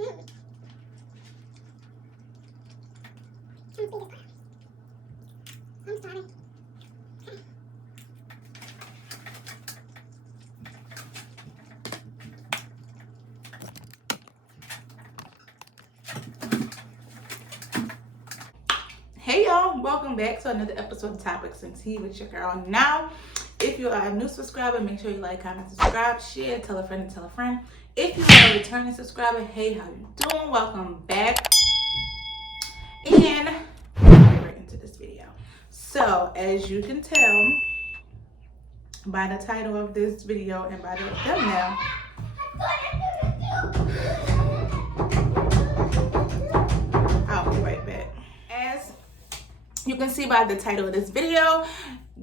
I'm sorry. Hey y'all, welcome back to another episode of Topics and Tea with your girl. Now, if you are a new subscriber, make sure you like, comment, subscribe, share, tell a friend and tell a friend. If you are a returning subscriber, hey, how you doing? Welcome back. And get right into this video. So, as you can tell by the title of this video and by the thumbnail, I'll be right back. As you can see by the title of this video,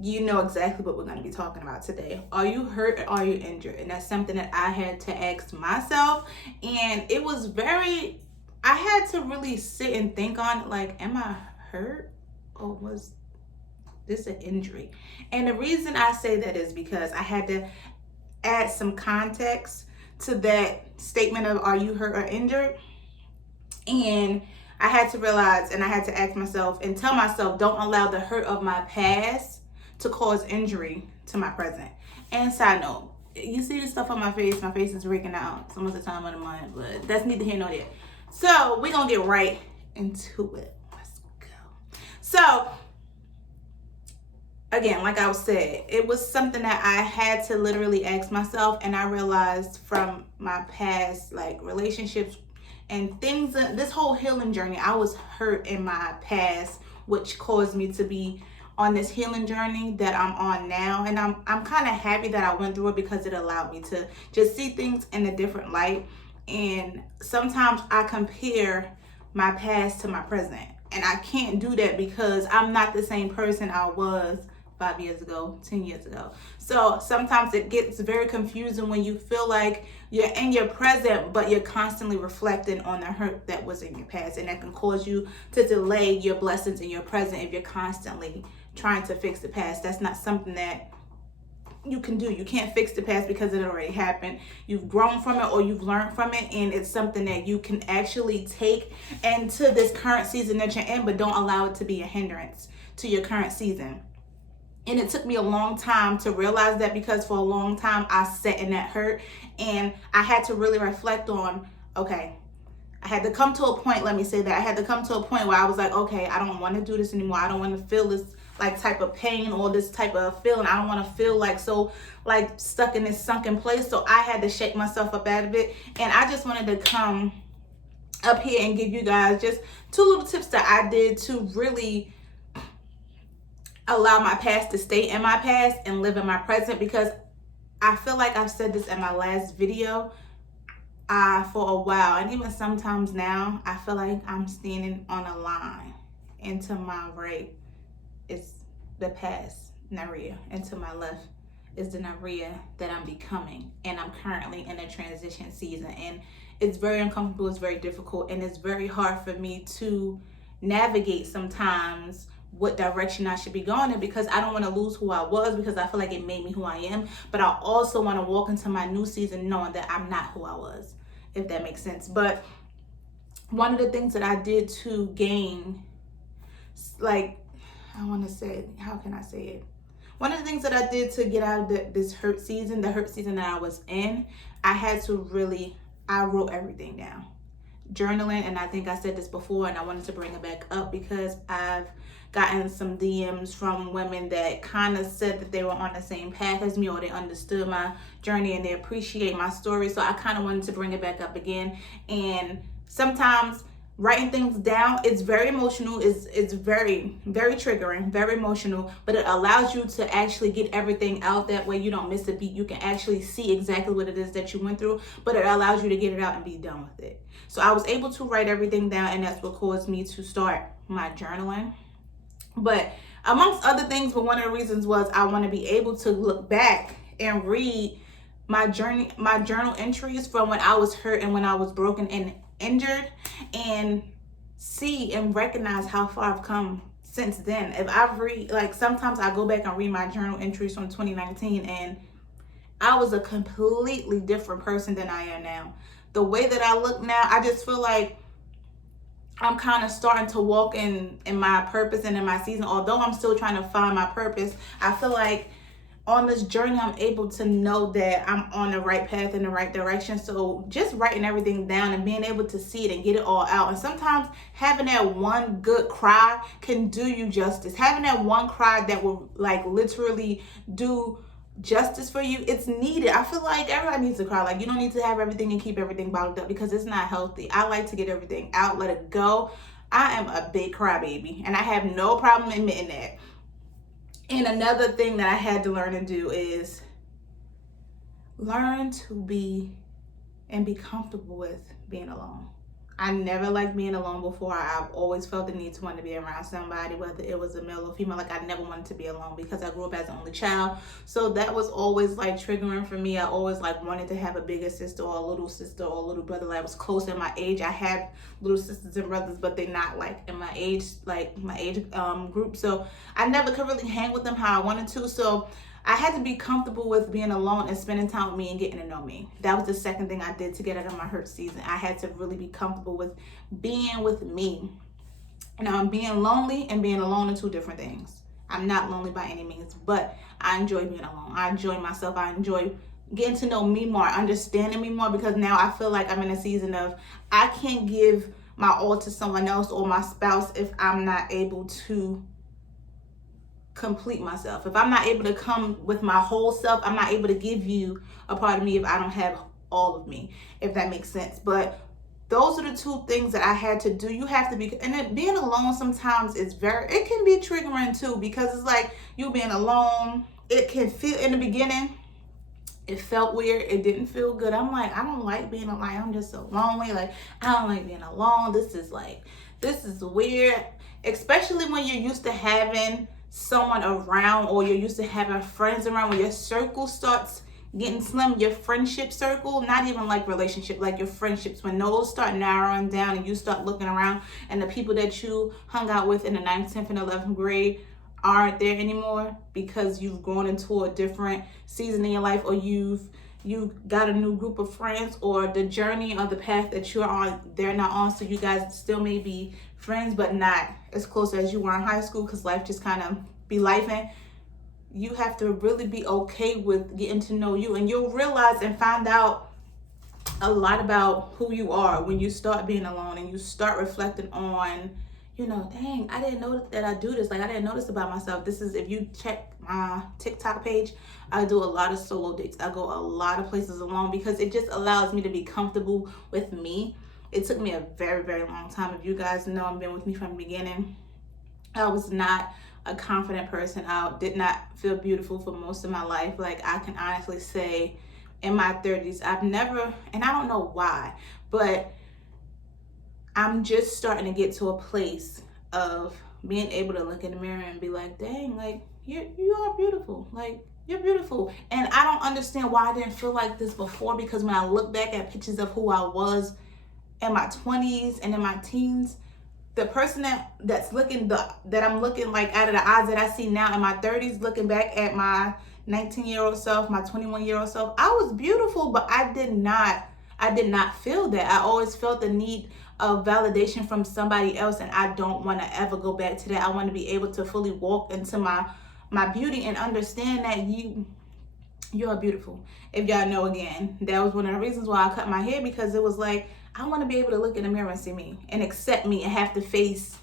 you know exactly what we're going to be talking about today. Are you hurt or are you injured? And that's something that I had to ask myself. And it was I had to really sit and think on it, like, am I hurt or was this an injury? And the reason I say that is because I had to add some context to that statement of are you hurt or injured? And I had to realize and I had to ask myself and tell myself, don't allow the hurt of my past to cause injury to my present. And side note, you see the stuff on my face is breaking out some of the time of the month, but that's neither here nor there. So we're gonna get right into it. Let's go. So again, like I said, it was something that I had to literally ask myself, and I realized from my past like relationships and things, this whole healing journey, I was hurt in my past, which caused me to be on this healing journey that I'm on now. And I'm kind of happy that I went through it because it allowed me to just see things in a different light. And sometimes I compare my past to my present, and I can't do that because I'm not the same person I was 5 years ago, 10 years ago. So sometimes it gets very confusing when you feel like you're in your present, but you're constantly reflecting on the hurt that was in your past. And that can cause you to delay your blessings in your present if you're constantly trying to fix the past. That's not something that you can do. You can't fix the past because it already happened. You've grown from it or you've learned from it, and it's something that you can actually take into this current season that you're in, but don't allow it to be a hindrance to your current season. And it took me a long time to realize that, because for a long time I sat in that hurt, and I had to really reflect on, okay, I had to come to a point, let me say that, I had to come to a point where I was like, okay, I don't want to do this anymore. I don't want to feel this like type of pain or this type of feeling. I don't want to feel like so like stuck in this sunken place. So I had to shake myself up out of it. And I just wanted to come up here and give you guys just 2 little tips that I did to really allow my past to stay in my past and live in my present, because I feel like I've said this in my last video for a while, and even sometimes now I feel like I'm standing on a line. And to my right is the past Naria, and to my left is the Naria that I'm becoming. And I'm currently in a transition season, and it's very uncomfortable, it's very difficult, and it's very hard for me to navigate sometimes what direction I should be going in, because I don't want to lose who I was, because I feel like it made me who I am. But I also want to walk into my new season knowing that I'm not who I was, if that makes sense. But one of the things that I did to gain, like, I want to say, how can I say it? One of the things that I did to get out of this hurt season, the hurt season that I was in, I wrote everything down. Journaling, and I think I said this before, and I wanted to bring it back up because I've gotten some DMs from women that kind of said that they were on the same path as me, or they understood my journey and they appreciate my story. So I kind of wanted to bring it back up again. And sometimes writing things down, it's very emotional, it's very, very triggering, very emotional, but it allows you to actually get everything out. That way you don't miss a beat. You can actually see exactly what it is that you went through, but it allows you to get it out and be done with it. So I was able to write everything down, and that's what caused me to start my journaling. But amongst other things, but one of the reasons was I want to be able to look back and read my journal entries from when I was hurt and when I was broken and injured, and see and recognize how far I've come since then. If I read, like, sometimes I go back and read my journal entries from 2019, and I was a completely different person than I am now. the way that I look now, I just feel like I'm kind of starting to walk in my purpose and in my season. Although I'm still trying to find my purpose, I feel like on this journey, I'm able to know that I'm on the right path in the right direction. So just writing everything down and being able to see it and get it all out. And sometimes having that one good cry can do you justice. Having that one cry that will like literally do justice for you, it's needed. I feel like everybody needs to cry. Like, you don't need to have everything and keep everything bottled up, because it's not healthy. I like to get everything out, let it go. I am a big crybaby, and I have no problem admitting that. And another thing that I had to learn to do is learn to be and be comfortable with being alone. I never liked being alone before. I've always felt the need to want to be around somebody, whether it was a male or female. Like, I never wanted to be alone because I grew up as an only child. So that was always like triggering for me. I always like wanted to have a bigger sister or a little sister or a little brother that was close in my age. I have little sisters and brothers, but they're not like in my age, group. So I never could really hang with them how I wanted to. So I had to be comfortable with being alone and spending time with me and getting to know me. That was the second thing I did to get out of my hurt season. I had to really be comfortable with being with me. Now, being lonely and being alone are two different things. I'm not lonely by any means, but I enjoy being alone. I enjoy myself. I enjoy getting to know me more, understanding me more, because now I feel like I'm in a season of I can't give my all to someone else or my spouse if I'm not able to complete myself. If I'm not able to come with my whole self, I'm not able to give you a part of me if I don't have all of me, if that makes sense. But those are the two things that I had to do. You have to be, and then being alone sometimes is it can be triggering too, because it's like you being alone. It can feel, in the beginning, it felt weird. It didn't feel good. I'm like, I don't like being alone. I'm just so lonely. Like, I don't like being alone. This is weird, especially when you're used to having someone around, or you're used to having friends around. When your circle starts getting slim, your friendship circle, not even like relationship, like your friendships, when those start narrowing down and you start looking around and the people that you hung out with in the 9th, 10th, and 11th grade aren't there anymore because you've grown into a different season in your life, or you got a new group of friends, or the journey or the path that you're on, they're not on. So you guys still may be friends, but not as close as you were in high school, because life just kind of be lifing. You have to really be okay with getting to know you, and you'll realize and find out a lot about who you are when you start being alone and you start reflecting on, dang, I didn't know that I do this. Like, I didn't know this about myself. This is, if you check my TikTok page, I do a lot of solo dates. I go a lot of places alone because it just allows me to be comfortable with me. It took me a very, very long time. If you guys know and been with me from the beginning, I was not a confident person. I did not feel beautiful for most of my life. Like, I can honestly say in my 30s, I've never, and I don't know why, but I'm just starting to get to a place of being able to look in the mirror and be like, dang, like, you are beautiful. Like, you're beautiful. And I don't understand why I didn't feel like this before, because when I look back at pictures of who I was in my 20s and in my teens, the person that I'm looking like out of the eyes that I see now in my 30s, looking back at my 19-year-old self, my 21-year-old self, I was beautiful, but I did not feel that. I always felt the need of validation from somebody else, and I don't want to ever go back to that. I want to be able to fully walk into my beauty and understand that you are beautiful. If y'all know, again, that was one of the reasons why I cut my hair, because it was like, I want to be able to look in the mirror and see me and accept me and have to face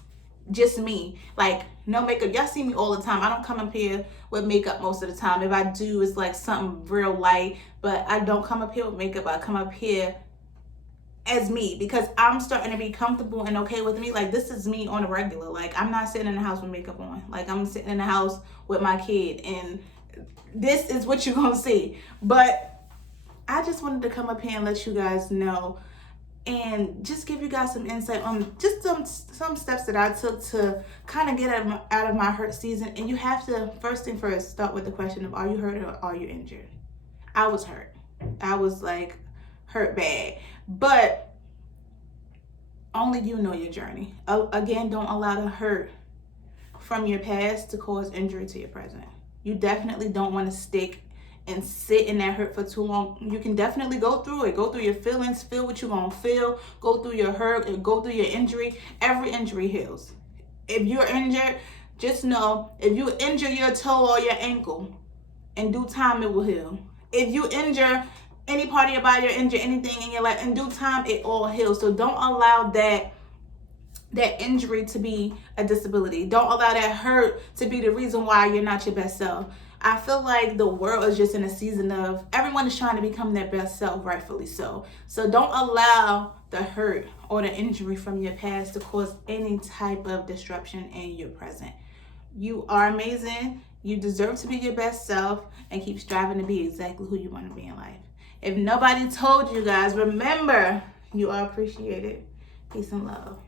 just me. Like, no makeup. Y'all see me all the time. I don't come up here with makeup most of the time. If I do, it's like something real light, but I don't come up here with makeup. I come up here as me, because I'm starting to be comfortable and okay with me. Like, this is me on a regular. Like, I'm not sitting in the house with makeup on. Like, I'm sitting in the house with my kid, and this is what you're gonna see. But I just wanted to come up here and let you guys know and just give you guys some insight on just some steps that I took to kind of get out of my hurt season. And you have to, first thing first, start with the question of, are you hurt or are you injured? I was hurt. I was like hurt bad. But only you know your journey. Again, don't allow the hurt from your past to cause injury to your present. You definitely don't want to stick and sit in that hurt for too long. You can definitely go through it. Go through your feelings, feel what you're going to feel, go through your hurt, and go through your injury. Every injury heals. If you're injured, just know, if you injure your toe or your ankle, in due time it will heal. If you injure any part of your body or injure anything in your life, in due time it all heals. So don't allow that injury to be a disability. Don't allow that hurt to be the reason why you're not your best self. I feel like the world is just in a season of everyone is trying to become their best self, rightfully so. So don't allow the hurt or the injury from your past to cause any type of disruption in your present. You are amazing. You deserve to be your best self and keep striving to be exactly who you want to be in life. If nobody told you guys, remember, you are appreciated. Peace and love.